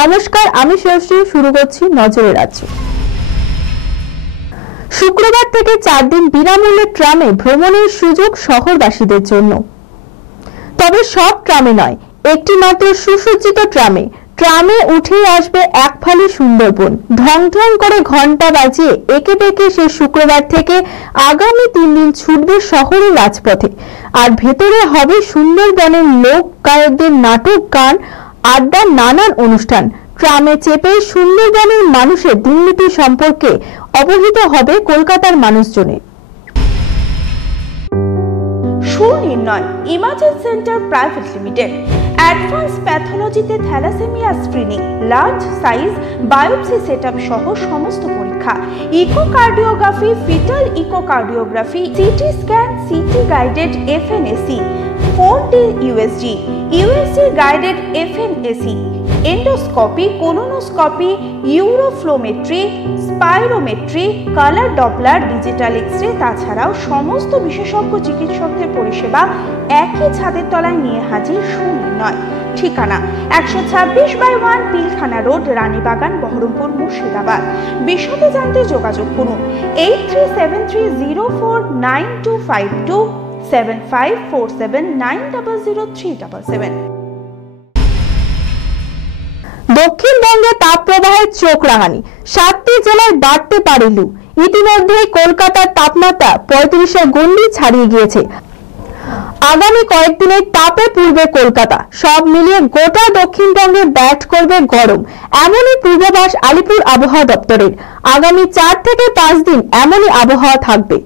নমস্কার, আমি শ্রেয়শ্রী। শুরু করছি নজরে রাজ্য। শুক্রবার থেকে 4 দিন বিনামূল্যে ট্রামে ভ্রমণের সুযোগ শহরবাসীদের জন্য। তবে সব ট্রামে নয়, একটি মাত্র সুসজ্জিত ট্রামে উঠে আসবে এক ফালি সুন্দরবন। ঢং ঢং করে ঘন্টা বাজিয়ে একে বেঁকে সে শুক্রবার থেকে আগামী 3 দিন ছুটবে শহরের রাজপথে। আর ভেতরে হবে সুন্দরবনের লোক গায়কদের নাটক, গান, আড্ডা, নানান অনুষ্ঠান। ট্রামে চেপে সুন্দরবনের মানুষের দিনলিপি সম্পর্কে অবহিত হবে কলকাতার মানুষজনের। Sunirnay imaging centre private limited advance প্যাথোলজিতে thalassemia screening, large size biopsy setup সহ সমস্ত পরীক্ষা, echocardiography, fetal echocardiography, CT scan, CT guided FNAC, 4D USG, USG guided FNAC, endoscopy, colonoscopy, uroflowmetry, spirometry, colour doppler, digital X-ray, তাছাড়াও সমস্ত বিশেষজ্ঞ চিকিৎসকদের পরিষেবা একই ছাদের তলায় নিয়ে হাজির সুনির্ণয়। ঠিকানা 126/1 পিলখানা রোড, রানীবাগান, বহরমপুর, মুর্শিদাবাদ। বিশদে জানতে যোগাযোগ করুন 8373049252 7547900377। দক্ষিণবঙ্গে তাপপ্রবাহের চোখ রাঙানি, 7টি জেলায় বাড়তে পারে লু। ইতিমধ্যে কলকাতার তাপমাত্রা 35-এর গণ্ডি ছাড়িয়ে গিয়েছে। আগামী কয়েকদিনের তাপে পুড়বে কলকাতা। সব মিলিয়ে গোটা দক্ষিণবঙ্গে ব্যাট করবে গরম, এমনই পূর্বাভাস আলিপুর আবহাওয়া দপ্তরের। আগামী 4 থেকে 5 দিন এমনই আবহাওয়া থাকবে।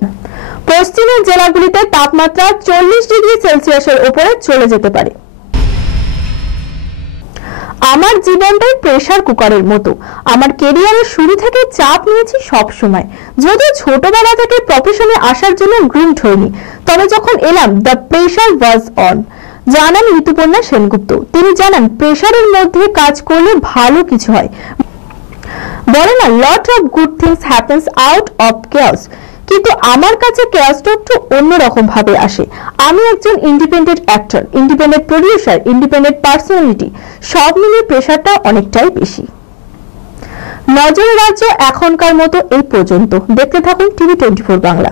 পশ্চিমের জেলাগুলিতে তাপমাত্রা 40 ডিগ্রি সেলসিয়াসের উপরে চলে যেতে পারে। আমার জীবনটাই প্রেসার কুকারের মতো। আমার ক্যারিয়ারের শুরু থেকে চাপ নিয়েছি সব সময়। যদিও ছোটবেলা থেকে প্রফেশনে আসার জন্য গ্রুমড হইনি, তবে যখন এলাম দ্য প্রেসার ওয়াজ অন, জানান ঋতুপর্ণা সেনগুপ্ত। তিনি জানান প্রেসারের মধ্যে কাজ করলে ভালো কিছু হয়। বলে না, lot of good things happens out of chaos. কিন্তু আমার কাছে কেয়াসটা একটু অন্যরকম ভাবে আসে। আমি একজন independent actor, independent producer, independent personality, সব মিলিয়ে প্রেশারটা অনেকটাই বেশি। নজরে রাজ্য এখনকার মতো এই পর্যন্ত। দেখতে থাকুন টিভি 24 বাংলা।